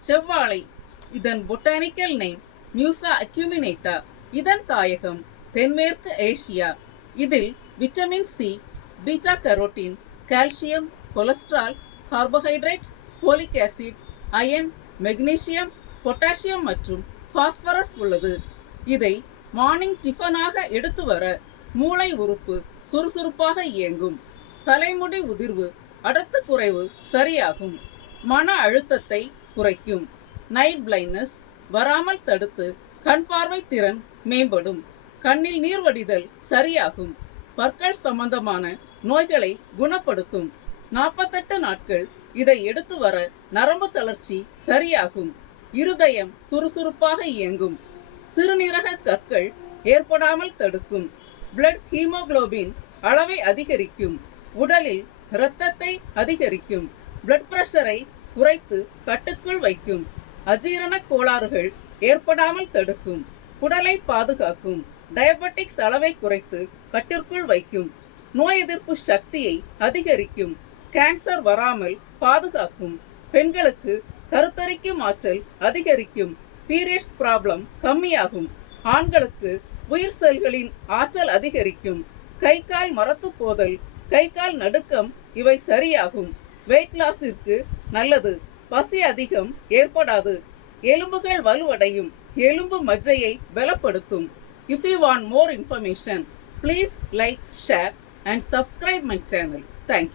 செவ்வாழை. இதன் botanical name Musa அக்யூமினேட்டா. இதன் தாயகம் தென்மேற்கு ஏசியா. இதில் vitamin C, beta carotene, calcium, cholesterol, carbohydrate, folic acid, iron, magnesium, potassium மற்றும் பாஸ்பரஸ் உள்ளது. இதை மார்னிங் டிஃபனாக எடுத்து வர மூளை உறுப்பு சுறுசுறுப்பாக இயங்கும். தலைமுடி உதிர்வு, அடர்த்து குறைவு சரியாகும். மன அழுத்தத்தை குறைக்கும். நைட் பிளைண்ட்னஸ் வராமல் தடுத்து கண் பார்வை திறன் மேம்படும். கண்ணில் நீர் வடிதல் சரியாகும். பற்கள் சம்பந்தமான நோய்களை குணப்படுத்தும். 48 நாட்கள் இதை எடுத்து வர நரம்பு தளர்ச்சி சரியாகும். இருதயம் சுறுசுறுப்பாக இயங்கும். சிறுநீரக கற்கள் ஏற்படாமல் தடுக்கும். பிளட் ஹீமோகுளோபின் அளவை அதிகரிக்கும். உடலில் இரத்தத்தை அதிகரிக்கும். பிளட் பிரஷரை குறைத்து கட்டுக்குள் வைக்கும். அஜீரண கோளாறுகள் ஏற்படாமல் தடுக்கும். குடலை பாதுகாக்கும். டயபெட்டிக்ஸ் அளவை குறைத்து கட்டிற்குள் வைக்கும். நோய் எதிர்ப்பு சக்தியை அதிகரிக்கும். கேன்சர் வராமல் பாதுகாக்கும். பெண்களுக்கு கருத்தரிக்கும் ஆற்றல் அதிகரிக்கும். பீரியட்ஸ் ப்ராப்ளம் கம்மியாகும். ஆண்களுக்கு உயிர் செல்களின் ஆற்றல் அதிகரிக்கும். கை கால் மரத்து போதல், கை கால் நடுக்கம் இவை சரியாகும். வெயிட் லாஸிற்கு நல்லது. பசி அதிகம் ஏற்படாது. எலும்புகள் வலுவடையும். எலும்பு மஜ்ஜையை பலப்படுத்தும். If you want more information, please like, share and subscribe my channel. Thank you.